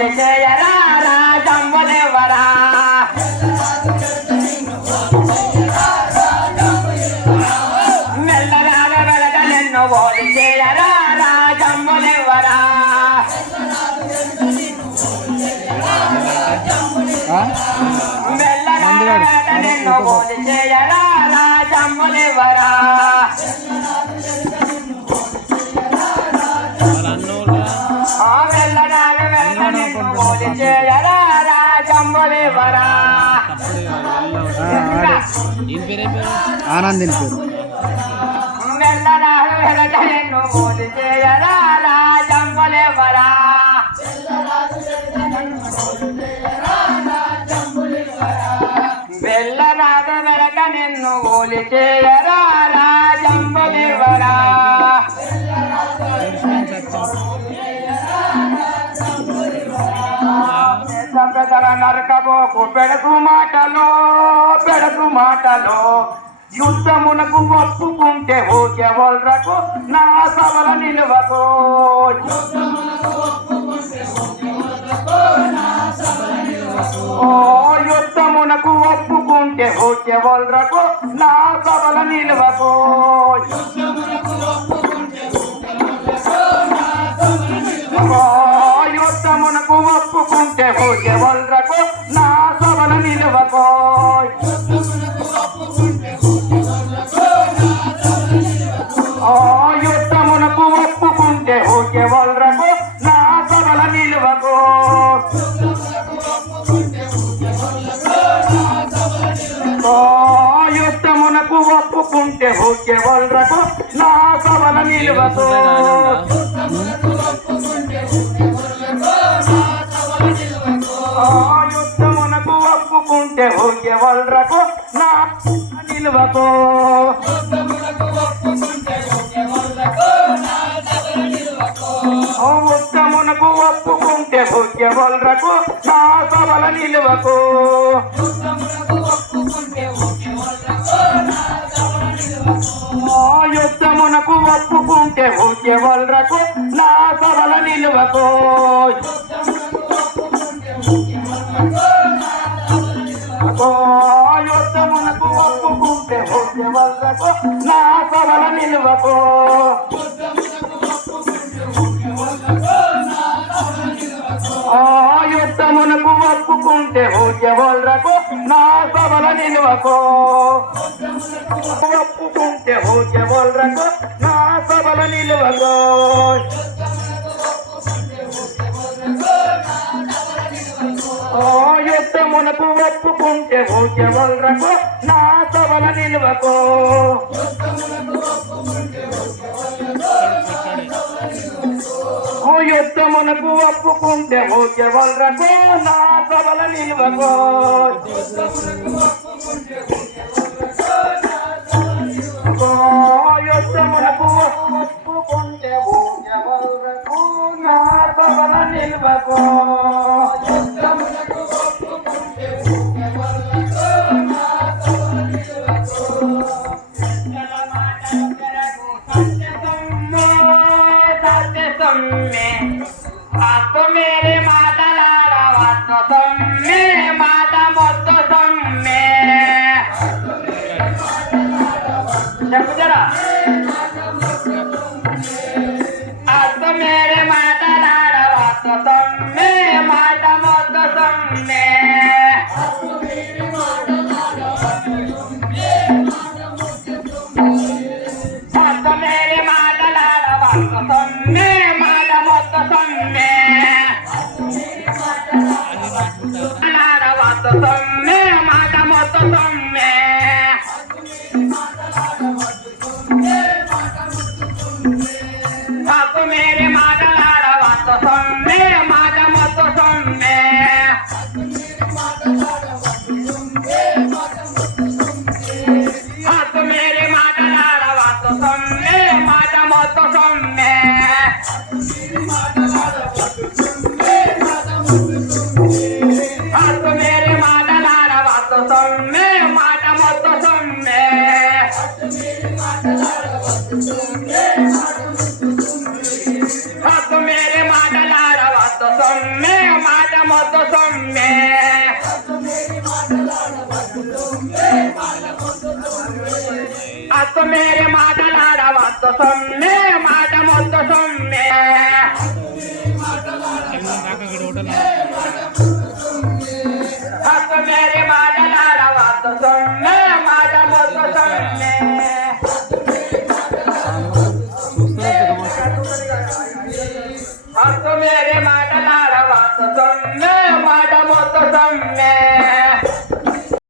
బోలి చేయరా రాజమ్మలెవరా మెల్లరాల వెలగ నిన్ను బోలి చేయరా రాజమ్మలెవరా మెల్లరాల వెలగ నిన్ను బోలి చేయరా రాజమ్మలెవరా చేయరా రాజమ్మలెవరా ఆనందిని పేరు నిన్ను బోలి చేయరా రాజమ్మలెవరా వెళ్ళరాదు వెనక నిన్ను బోలి చేయరా రాజమ్మలెవరా నరకబోకు పెడకు మాటలో యుద్ధమునకు ఒప్పుకుంటే ఓకెవల్రకు నా సభల నిలువకు యుద్ధమునకు ఒప్పుకుంటే ఓకెవల్రకు నా సభల నిలువకు యుద్ధమునకు ఒప్పుకుంటే ఓకెవల్రకు నా సభల నిలువకు యుద్ధమునకు ఒప్పుకుంటే ఓకెవల్రకు నా సభల నిలువకు యుద్ధమునకు ఒప్పుకుంటే ఓకెవల్రకు నా సభల నిలువకు యుద్ధమునకు ఒప్పుకుంటే ఓకెవల్రకు నా నిలువకు ఉత్తమునకు ఒప్పుకుంటే ఓకెవల్రకు నా సభల నిలువకు యుద్ధమునకు ఒప్పుకుంటే ఓకెవల్రకు నా సభల నిలువకు యుద్ధమునకు ఒప్పుకుంటే ఓకెవల్రకు నా సభల నిలువకు యుద్ధమునకు ఒప్పుకుంటే ఓకెవల్రకు నా సభల నిలువకు ఒప్పుకుంటే ఓకెవల్రకు నా సభల నిలువకు యుద్ధమునకు ఒప్పుకుంటే ఓకెవల్రకు నా సభల నిలువకు యుద్ధమునకు ఒప్పుకుంటే ఓకెవల్రకు నా సభల నిలువకు యుద్ధమునకు ఒప్పుకుంటే ఓకెవల్రకు నా సభల నిలువకు मेरे माता लाड़ा वातो सम्मे माता मोत्तो सम्मे जब जरा आज मेरे माता लाड़ा वातो सम्मे माता मोत्तो सम्मे आज मेरे माता लाड़ा वातो सम्मे माता मोत्तो सम्मे सम्मे माता मोत्तो सम्मे आप मेरे माता लाड़ा वातो सम्मे माता मोत्तो सम्मे आप मेरे माता लाड़ा वातो सम्मे माता मोत्तो सम्मे आप मेरे माता लाड़ा वातो सम्मे माता मोत्तो सम्मे आप मेरे माता लाड़ा वातो सम्मे వద్దు మేరే మాటలాడవద్దు సొమ్మే మాట మొద్దు సొమ్మే